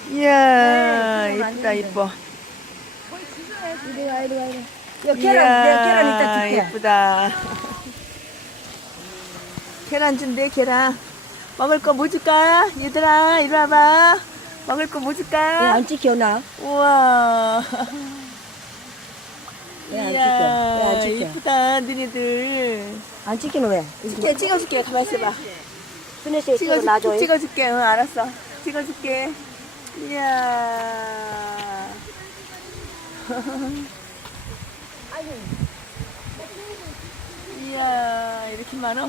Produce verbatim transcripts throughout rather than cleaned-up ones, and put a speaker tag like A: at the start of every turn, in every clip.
A: 이야, 이쁘다, 이뻐.
B: 이리 와, 이리 와, 이리 와. 야, 계란, 내 계란 이따 줄게.
A: 이쁘다. 계란 준대, 계란. 먹을 거 뭐 줄까? 얘들아, 이리 와봐. 먹을 거 뭐
B: 왜
A: 줄까?
B: 안 찍혀, 나?
A: 우와.
B: 왜 안 찍혀? 왜 안
A: 이야,
B: 찍혀?
A: 이쁘다, 너희들.
B: 안 찍히는 왜?
A: 찍게, 찍어줄게. 가만 있어봐.
B: 스네스에 찍어
A: 찍어줄,
B: 놔줘.
A: 찍어줄게. 응, 알았어. 찍어줄게. 이야. 이야, 이렇게 많어.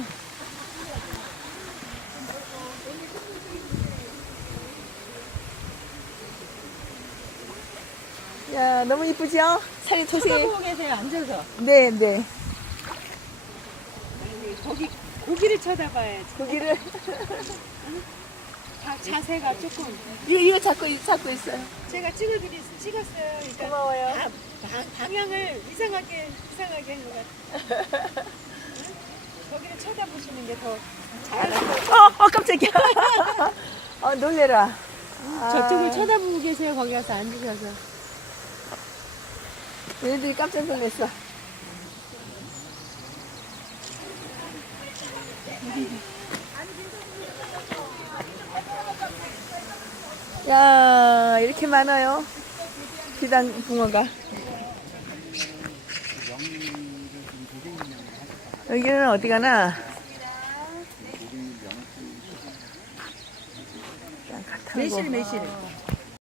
A: 야, 너무 이쁘죠? 살이 토시.
C: 쳐다보고 계세요, 앉아서.
A: 네, 네.
C: 거기 고기를 쳐다봐야지.
A: 고기를.
C: 자, 자세가 조금.
A: 이거, 이거 잡고, 잡고 있어요.
C: 제가 찍어드리, 찍었어요. 그러니까
A: 고마워요.
C: 바, 바, 방향을 이상하게, 이상하게 한 것 같아요. 거기를 쳐다보시는 게 더 잘하실
A: 어, 어, 깜짝이야. 어, 놀래라. 아,
C: 저쪽을 쳐다보고 계세요, 거기 가서 앉으셔서.
A: 얘네들이 깜짝 놀랐어. 야, 이렇게 많아요. 비단 붕어가. 여기는 어디 가나? 자, 가 타고.
C: 매실, 매실.